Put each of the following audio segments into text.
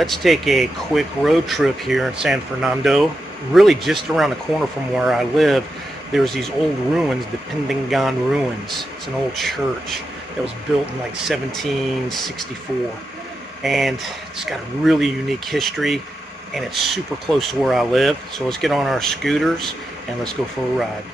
Let's take a quick road trip here in San Fernando. Really just around the corner from where I live, there's these old ruins, the Pindangan ruins. It's an old church that was built in like 1764. And it's got a really unique history, and it's super close to where I live. So let's get on our scooters and let's go for a ride.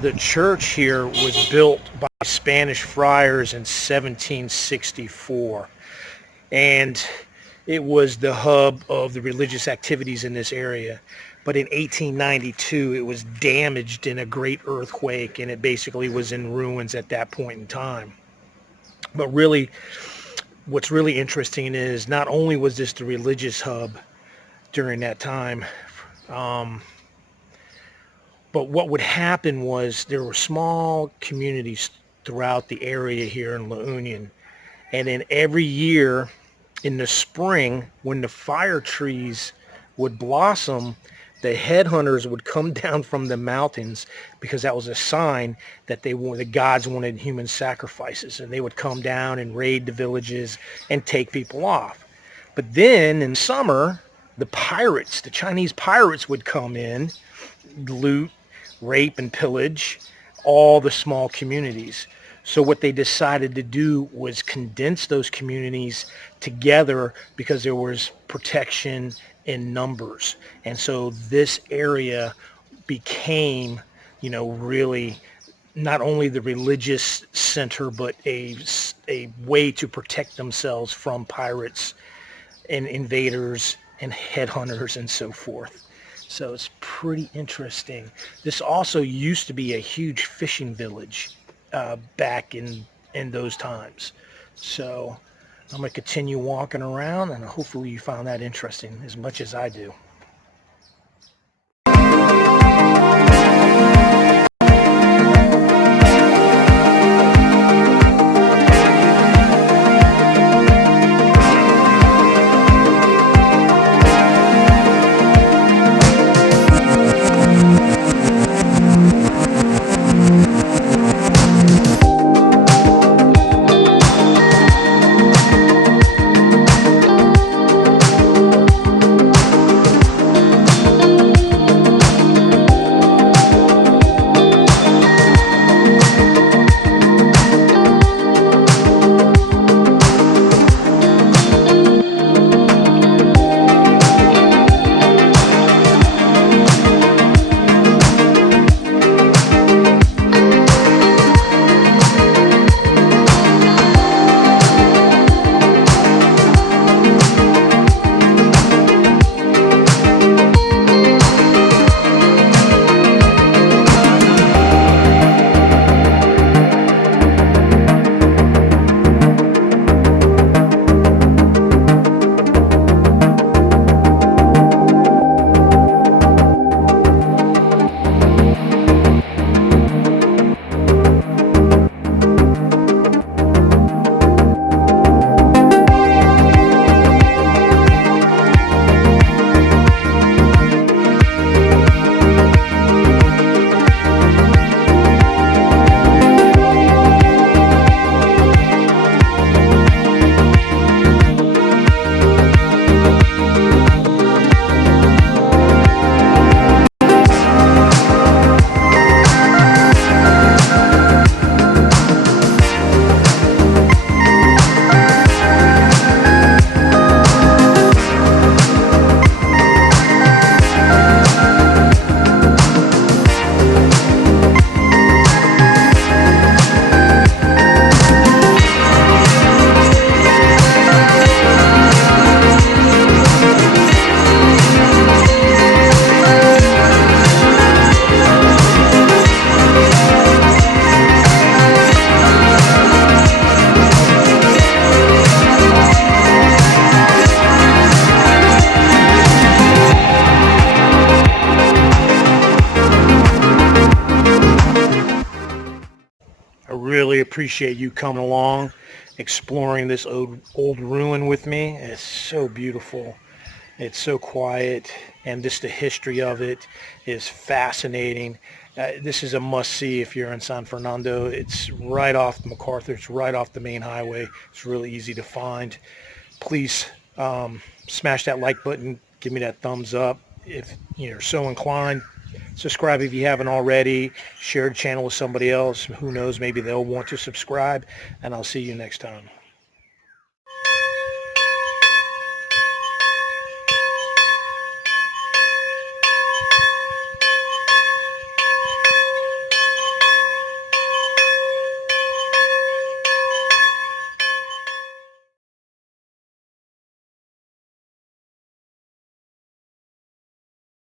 The church here was built by Spanish friars in 1764, and it was the hub of the religious activities in this area. But in 1892, it was damaged in a great earthquake, and it basically was in ruins at that point in time. But really, what's really interesting is not only was this the religious hub during that time, but what would happen was there were small communities throughout the area here in La Union. And then every year in the spring, when the fire trees would blossom, the headhunters would come down from the mountains, because that was a sign that the gods wanted human sacrifices. And they would come down and raid the villages and take people off. But then in summer, the Chinese pirates would come in, loot, rape, and pillage all the small communities. So what they decided to do was condense those communities together, because there was protection in numbers. And so this area became, really not only the religious center, but a way to protect themselves from pirates and invaders and headhunters and so forth. So it's pretty interesting. This also used to be a huge fishing village back in those times. So I'm going to continue walking around, and hopefully you found that interesting as much as I do. appreciate you coming along, exploring this old ruin with me. It's so beautiful. It's so quiet, and just the history of it is fascinating. This is a must-see if you're in San Fernando. It's right off MacArthur. It's right off the main highway. It's really easy to find. Please smash that like button. Give me that thumbs up if you're so inclined. Subscribe if you haven't already. Share the channel with somebody else. Who knows, maybe they'll want to subscribe. And I'll see you next time.